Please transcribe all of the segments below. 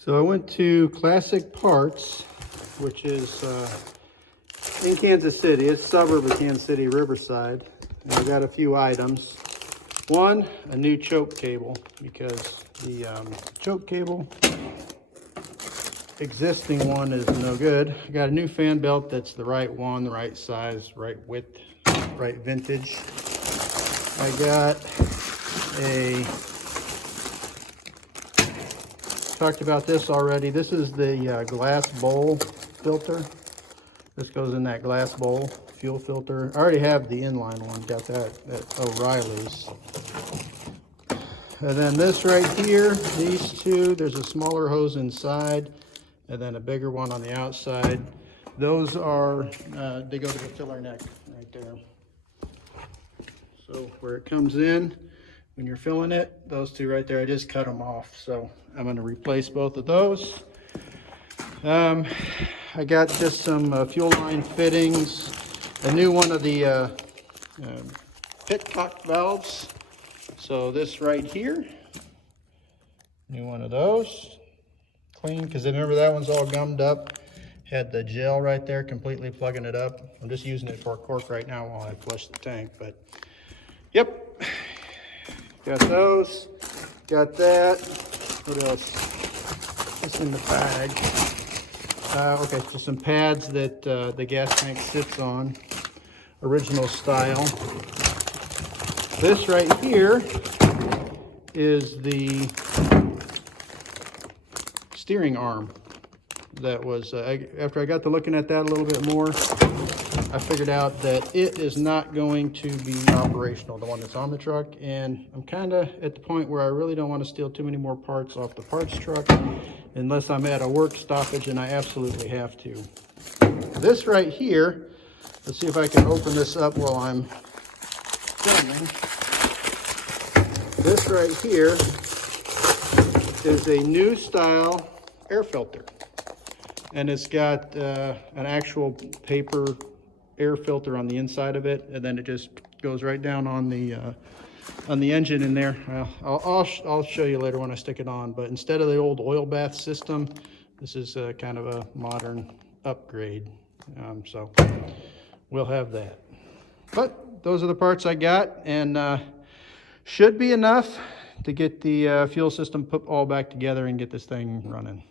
So I went to Classic Parts, which is in Kansas City. It's a suburb of Kansas City, Riverside. And I got a few items. One, a new choke cable, because the choke cable, existing one, is no good. I got a new fan belt that's the right one, the right size, right width, right vintage. I got talked about this already. This is the glass bowl filter. This goes in that glass bowl fuel filter. I already have the inline one, got that at O'Reilly's. And then this right here, these two, there's a smaller hose inside and then a bigger one on the outside. Those are, they go to the filler neck right there. So where it comes in, when you're filling it, those two right there, I just cut them off. So I'm going to replace both of those. I got just some fuel line fittings, a new one of the pitcock valves. So this right here, new one of those, clean, because remember that one's all gummed up. Had the gel right there, completely plugging it up. I'm just using it for a cork right now while I flush the tank, but yep. Got those, got that. What else? Just in the bag. Okay, just some pads that the gas tank sits on, original style. This right here is the steering arm. That was, after I got to looking at that a little bit more, I figured out that it is not going to be operational, the one that's on the truck, and I'm kind of at the point where I really don't want to steal too many more parts off the parts truck unless I'm at a work stoppage and I absolutely have to. This right here, let's see if I can open this up while I'm filming. This right here is a new style air filter, and it's got an actual paper air filter on the inside of it, and then it just goes right down on the engine in there. Well, I'll show you later when I stick it on, but instead of the old oil bath system, this is kind of a modern upgrade. So we'll have that. But those are the parts I got, and should be enough to get the fuel system put all back together and get this thing running.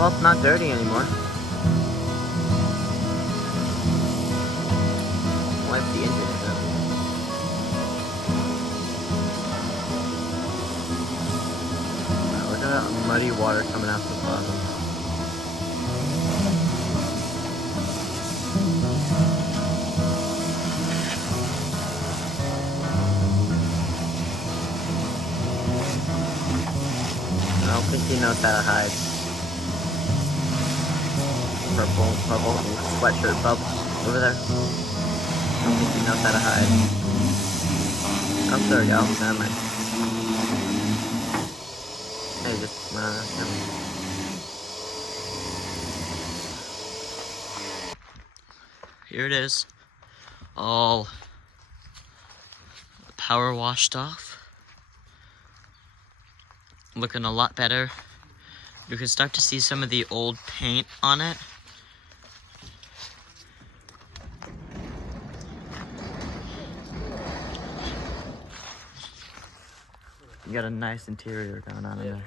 Well, it's not dirty anymore. Wipe the engine up. Look at that muddy water coming out the bottom. I don't think he knows how to hide. Purple sweatshirt bubs over there. I don't think he knows how to hide. Oh, there we go. Never mind. Hey, just here it is, all power washed off. Looking a lot better. You can start to see some of the old paint on it. You got a nice interior going on in there.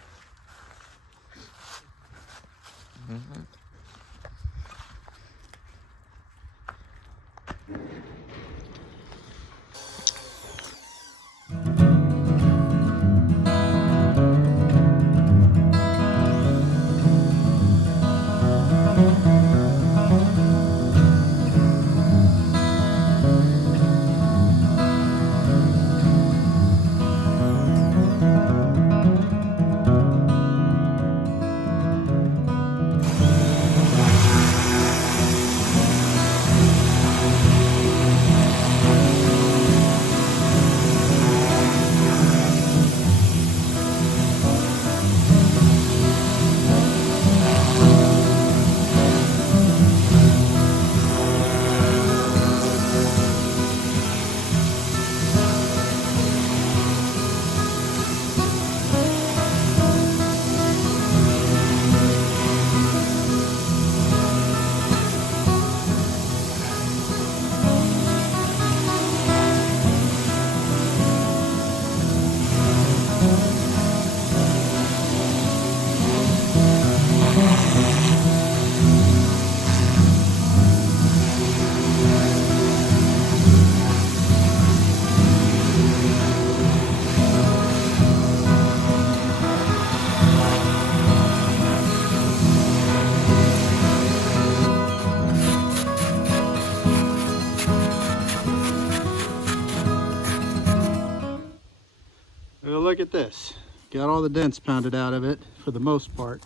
Well, look at this. Got all the dents pounded out of it for the most part.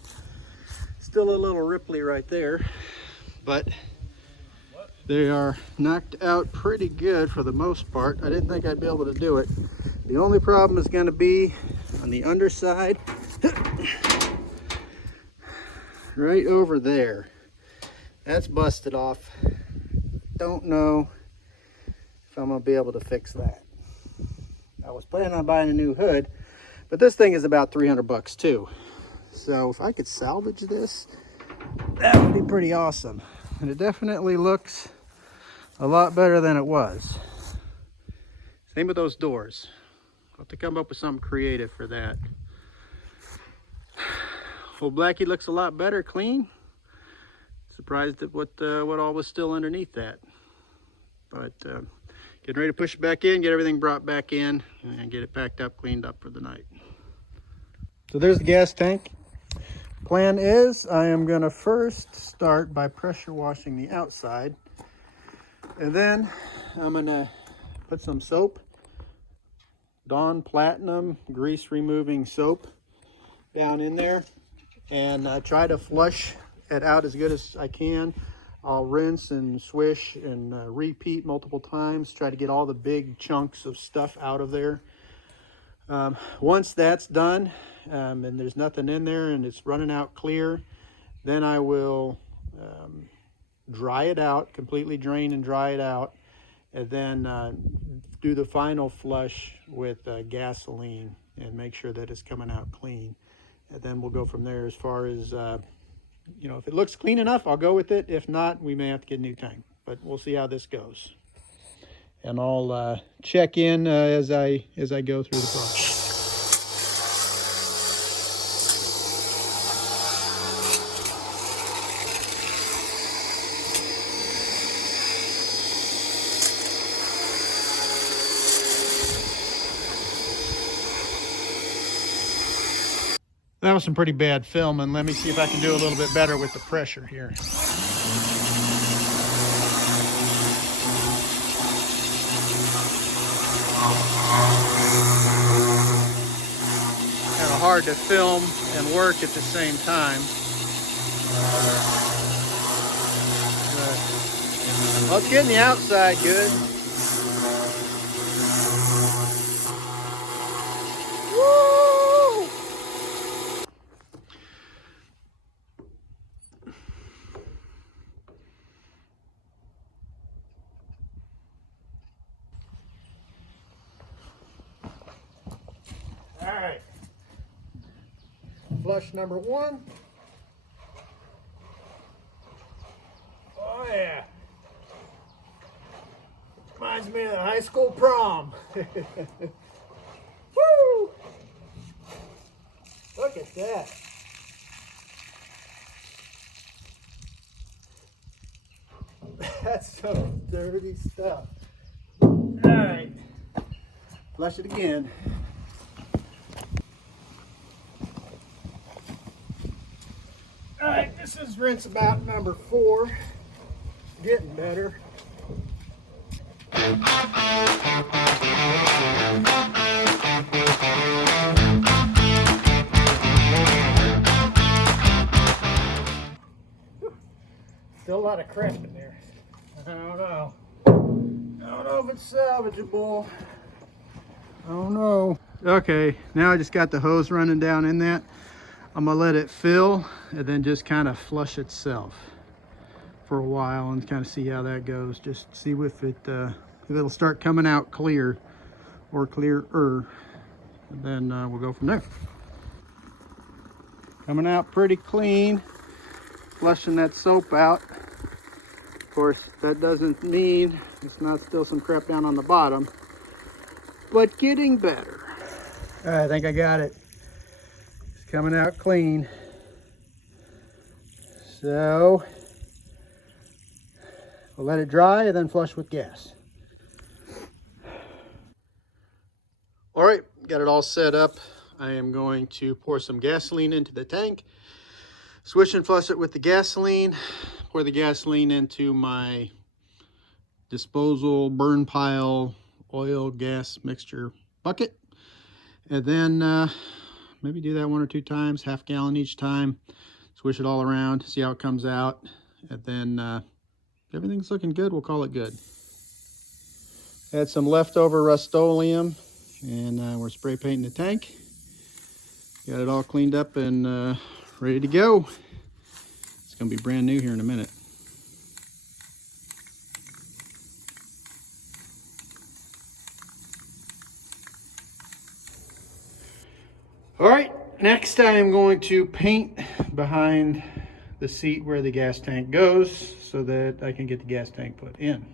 Still a little ripply right there, but they are knocked out pretty good for the most part. I didn't think I'd be able to do it. The only problem is going to be on the underside, right over there. That's busted off. Don't know if I'm going to be able to fix that. I was planning on buying a new hood, but this thing is about 300 bucks too. So if I could salvage this, that would be pretty awesome. And it definitely looks a lot better than it was. Same with those doors. I'll have to come up with something creative for that. Well, Blackie looks a lot better, clean. Surprised at what all was still underneath that. But getting ready to push it back in, get everything brought back in, and get it packed up, cleaned up for the night. So there's the gas tank. Plan is I am going to first start by pressure washing the outside, and then I'm going to put some soap, Dawn Platinum grease removing soap, down in there, and try to flush it out as good as I can. I'll rinse and swish and repeat multiple times, try to get all the big chunks of stuff out of there. Once that's done, and there's nothing in there and it's running out clear, then I will dry it out, completely drain and dry it out, and then do the final flush with gasoline and make sure that it's coming out clean. And then we'll go from there. As far as you know, if it looks clean enough, I'll go with it. If not, we may have to get a new tank, but we'll see how this goes. And I'll check in as I go through the process. That was some pretty bad filming. Let me see if I can do a little bit better with the pressure here. Kind of hard to film and work at the same time. But, well, it's getting the outside good. Woo! All right. Flush number 1. Oh yeah. Reminds me of the high school prom. Woo! Look at that. That's some dirty stuff. All right. Flush it again. All right, this is rinse about number 4. Getting better. Still a lot of crap in there. I don't know. I don't know if it's salvageable. I don't know. Okay, now I just got the hose running down in that. I'm gonna let it fill and then just kind of flush itself for a while and kind of see how that goes. Just see if it'll start coming out clear or clearer. And then we'll go from there. Coming out pretty clean. Flushing that soap out. Of course, that doesn't mean it's not still some crap down on the bottom, but getting better. All right, I think I got it. It's coming out clean. So we'll let it dry and then flush with gas. All right, got it all set up. I am going to pour some gasoline into the tank, switch and flush it with the gasoline, pour the gasoline into my disposal burn pile oil gas mixture bucket, and then maybe do that 1 or 2 times, half gallon each time, swish it all around, see how it comes out, and then if everything's looking good, we'll call it good. Had some leftover Rust-Oleum, and we're spray painting the tank. Got it all cleaned up and ready to go. It's gonna be brand new here in a minute. All right, next I am going to paint behind the seat where the gas tank goes so that I can get the gas tank put in.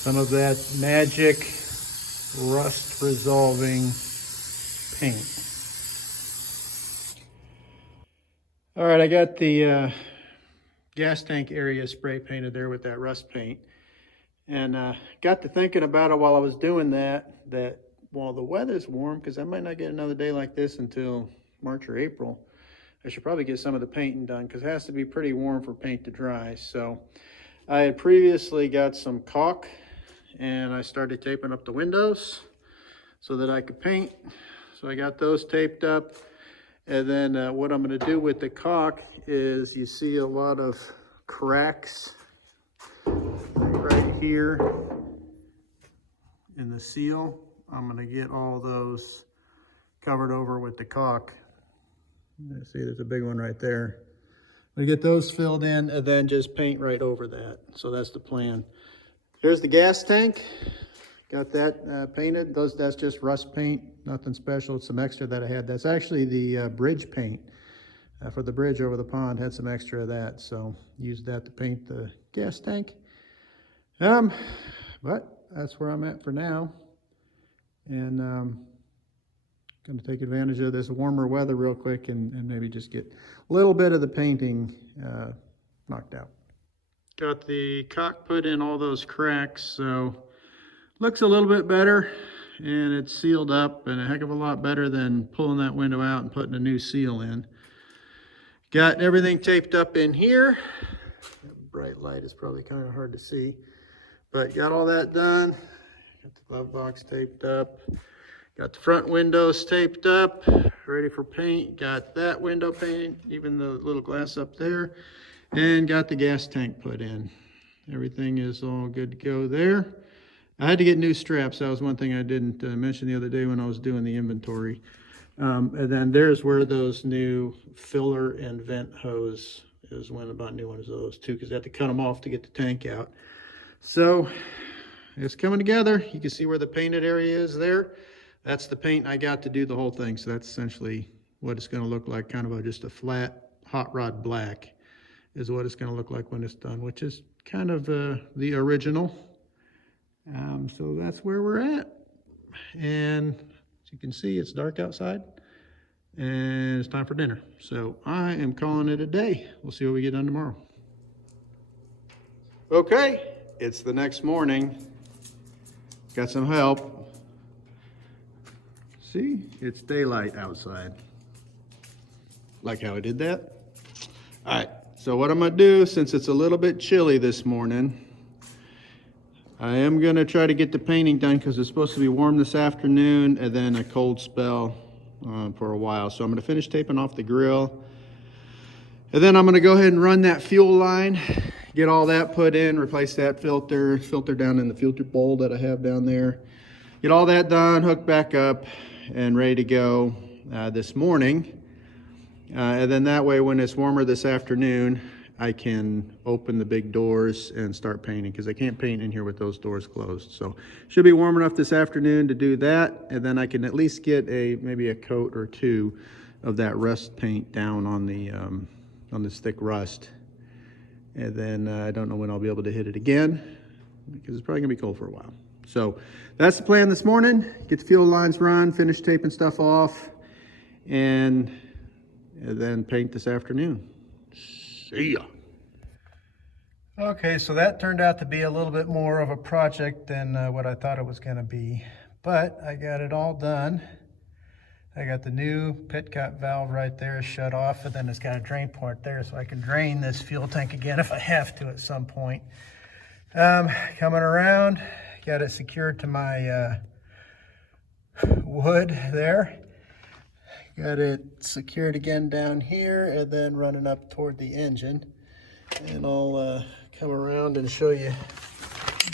Some of that magic rust resolving paint. All right, I got the gas tank area spray painted there with that rust paint. And got to thinking about it while I was doing that while the weather's warm, because I might not get another day like this until March or April, I should probably get some of the painting done because it has to be pretty warm for paint to dry. So I had previously got some caulk and I started taping up the windows so that I could paint. So I got those taped up. And then what I'm going to do with the caulk is you see a lot of cracks right here in the seal. I'm going to get all those covered over with the caulk. See, there's a big one right there. I'm going to get those filled in and then just paint right over that. So that's the plan. Here's the gas tank. Got that painted. That's just rust paint, nothing special. It's some extra that I had. That's actually the bridge paint for the bridge over the pond. Had some extra of that, so used that to paint the gas tank. But that's where I'm at for now. And going to take advantage of this warmer weather real quick and maybe just get a little bit of the painting knocked out. Got the caulk put in all those cracks, so looks a little bit better. and it's sealed up, and a heck of a lot better than pulling that window out and putting a new seal in. Got everything taped up in here. That bright light is probably kind of hard to see, but got all that done. Got the glove box taped up. Got the front windows taped up, ready for paint. Got that window painted, even the little glass up there, and got the gas tank put in. Everything is all good to go there. I had to get new straps. That was one thing I didn't mention the other day when I was doing the inventory. And then there's where those new filler and vent hose is, when I bought new ones of those too, because I had to cut them off to get the tank out. So it's coming together. You can see where the painted area is there. That's the paint I got to do the whole thing. So that's essentially what it's going to look like, kind of just a flat hot rod black is what it's going to look like when it's done, which is kind of the original. So that's where we're at. And as you can see, it's dark outside and it's time for dinner. So I am calling it a day. We'll see what we get done tomorrow. Okay, it's the next morning. Got some help. See, it's daylight outside. Like how I did that? All right, so what I'm gonna do, since it's a little bit chilly this morning, I am gonna try to get the painting done because it's supposed to be warm this afternoon and then a cold spell for a while. So I'm gonna finish taping off the grill. And then I'm gonna go ahead and run that fuel line, get all that put in, replace that filter down in the filter bowl that I have down there. Get all that done, hooked back up, and ready to go this morning. And then that way, when it's warmer this afternoon, I can open the big doors and start painting, because I can't paint in here with those doors closed. So should be warm enough this afternoon to do that, and then I can at least get maybe a coat or two of that rust paint down on this thick rust. And then I don't know when I'll be able to hit it again, because it's probably gonna be cold for a while. So that's the plan this morning. Get the fuel lines run, finish taping stuff off, and then paint this afternoon. See ya. Okay, so that turned out to be a little bit more of a project than what I thought it was gonna be, but I got it all done. I got the new petcock valve right there shut off, and then it's got a drain port there so I can drain this fuel tank again if I have to at some point. Coming around, got it secured to my wood there. Got it secured again down here, and then running up toward the engine. And I'll come around and show you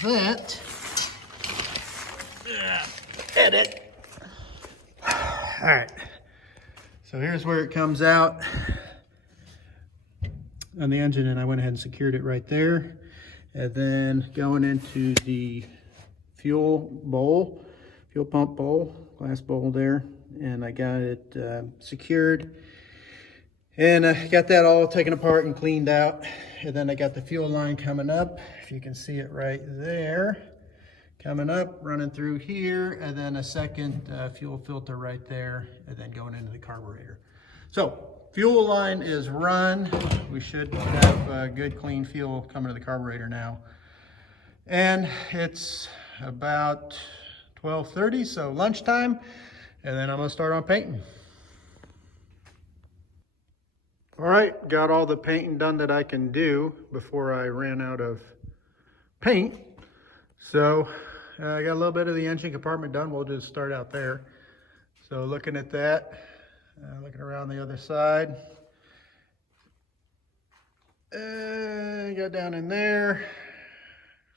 that. Edit. All right, so here's where it comes out on the engine, and I went ahead and secured it right there. And then going into the fuel pump bowl, glass bowl there, and I got it secured. And I got that all taken apart and cleaned out. And then I got the fuel line coming up, if you can see it right there. Coming up, running through here, and then a second fuel filter right there, and then going into the carburetor. So fuel line is run. We should have good clean fuel coming to the carburetor now. And it's about 12:30, so lunchtime, and then I'm gonna start on painting. All right, got all the painting done that I can do before I ran out of paint. So I got a little bit of the engine compartment done. We'll just start out there. So looking at that, looking around the other side. Got down in there.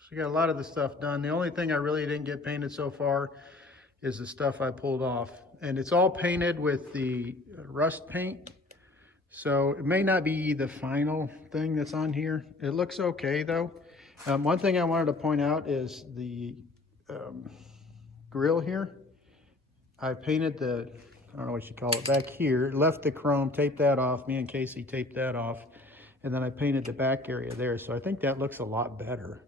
So got a lot of the stuff done. The only thing I really didn't get painted so far is the stuff I pulled off. And it's all painted with the rust paint. So it may not be the final thing that's on here. It looks okay though. One thing I wanted to point out is the grill here. I painted I don't know what you call it, back here, left the chrome, taped that off. Me and Casey taped that off. And then I painted the back area there. So I think that looks a lot better.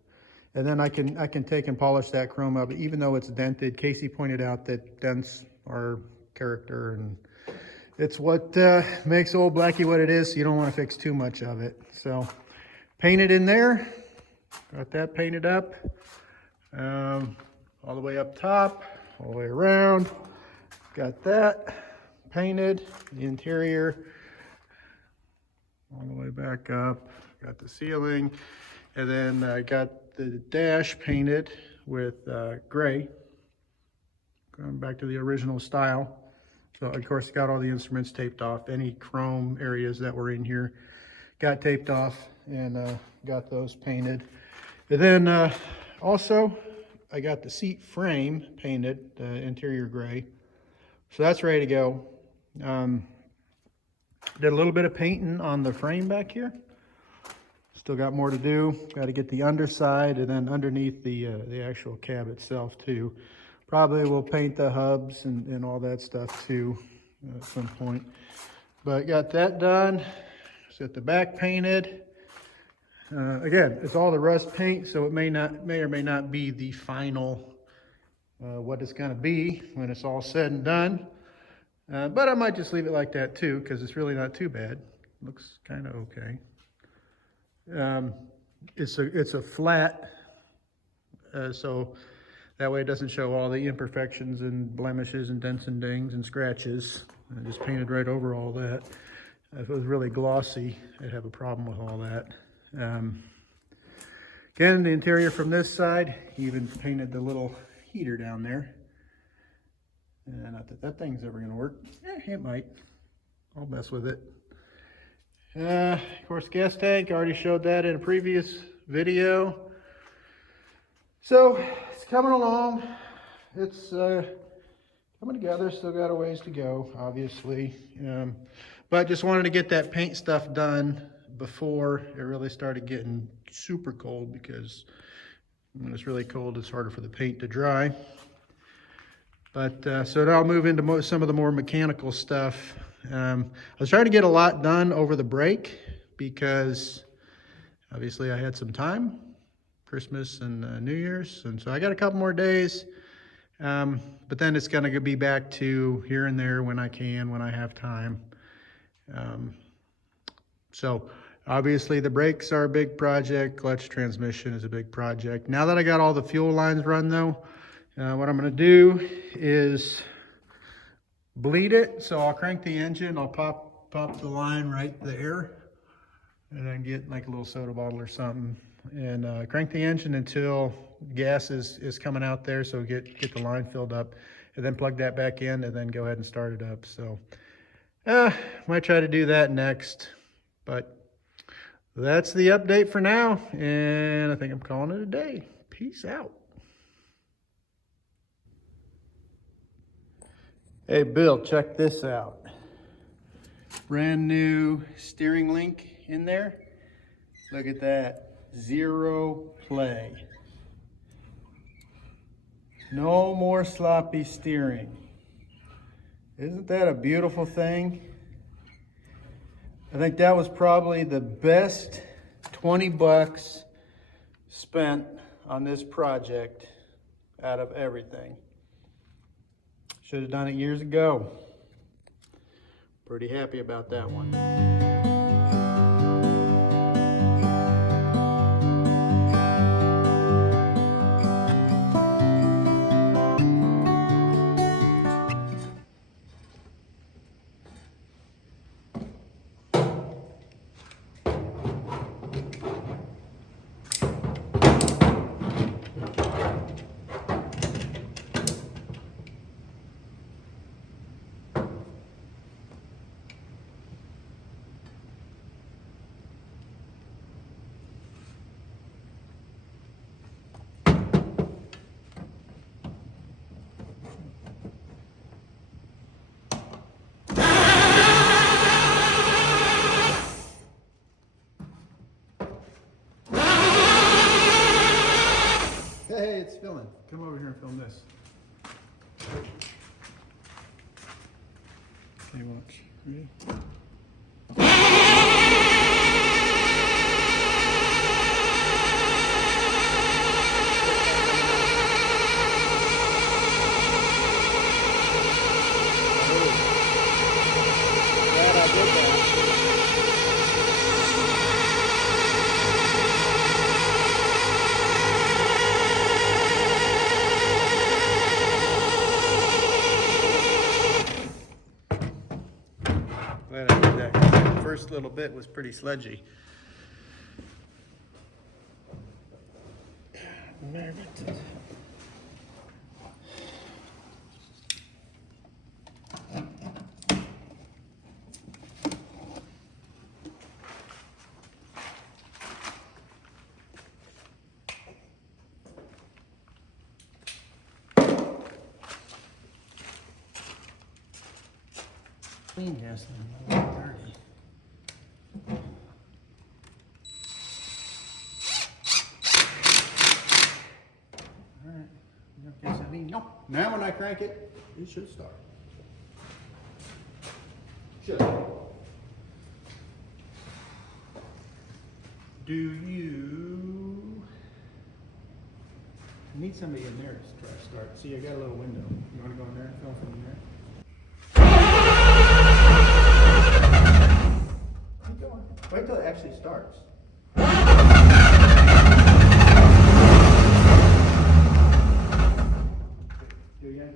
And then I can take and polish that chrome up, even though it's dented. Casey pointed out that dents are character, and it's what makes old Blackie what it is. So you don't want to fix too much of it. So painted in there, got that painted up, all the way up top, all the way around. Got that painted, the interior all the way back up. Got the ceiling, and then I got the dash painted with gray, going back to the original style. So of course got all the instruments taped off. Any chrome areas that were in here got taped off, and got those painted. And then also I got the seat frame painted, the interior gray. So that's ready to go. Did a little bit of painting on the frame back here. Still got more to do. Got to get the underside and then underneath the actual cab itself too. Probably will paint the hubs and all that stuff too at some point. But got that done. Got the back painted. Again, it's all the rust paint, so it may or may not be the final what it's going to be when it's all said and done. But I might just leave it like that too, because it's really not too bad. Looks kind of okay. It's a flat, so that way it doesn't show all the imperfections and blemishes and dents and dings and scratches. I just painted right over all that. If it was really glossy, I'd have a problem with all that. Again, the interior from this side, he even painted the little heater down there. Not that that thing's ever gonna work. It might. I'll mess with it. Of course, gas tank, I already showed that in a previous video. So it's coming along. It's coming together. Still got a ways to go, obviously. But just wanted to get that paint stuff done before it really started getting super cold, because when it's really cold, it's harder for the paint to dry. But so now I'll move into some of the more mechanical stuff. I was trying to get a lot done over the break because obviously I had some time, Christmas and New Year's, and so I got a couple more days. But then it's going to be back to here and there when I can, when I have time. So obviously the brakes are a big project. Clutch transmission is a big project. Now that I got all the fuel lines run though, what I'm going to do is bleed it. So I'll crank the engine, I'll pop the line right there, and then get like a little soda bottle or something, and crank the engine until gas is coming out there, so get the line filled up, and then plug that back in, and then go ahead and start it up. So might try to do that next, but that's the update for now, and I think I'm calling it a day. Peace out. Hey Bill, check this out. Brand new steering link in there. Look at that, 0 play. No more sloppy steering. Isn't that a beautiful thing? I think that was probably the best 20 bucks spent on this project out of everything. Should have done it years ago. Pretty happy about that one. Hey, it's filling. Come over here and film this. Okay, watch. Ready? first little bit was pretty sludgy. Clean gas line, a little dirty. All right, no. Now when I crank it, it should start. Should. Do you need somebody in there to try to start? See, I got a little window. You want to go in there and film from in there? Keep going. Wait till it actually starts. Do it again.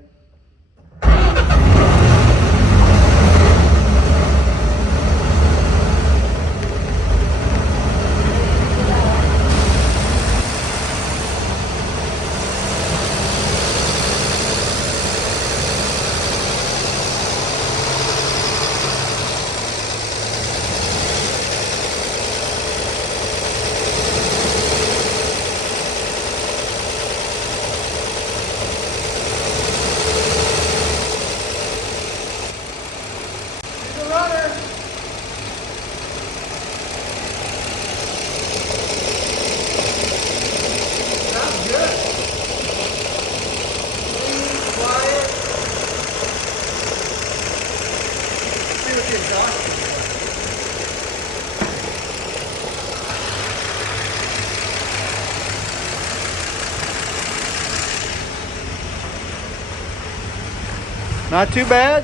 Not too bad.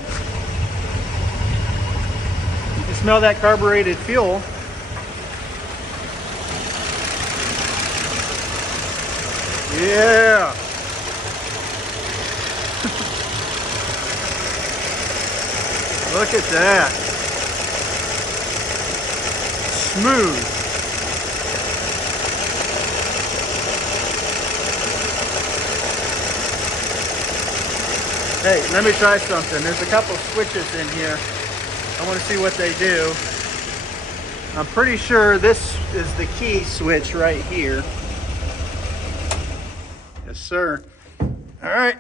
You can smell that carbureted fuel. Yeah. Look at that. Smooth. Hey, let me try something. There's a couple switches in here. I want to see what they do. I'm pretty sure this is the key switch right here. Yes, sir. All right.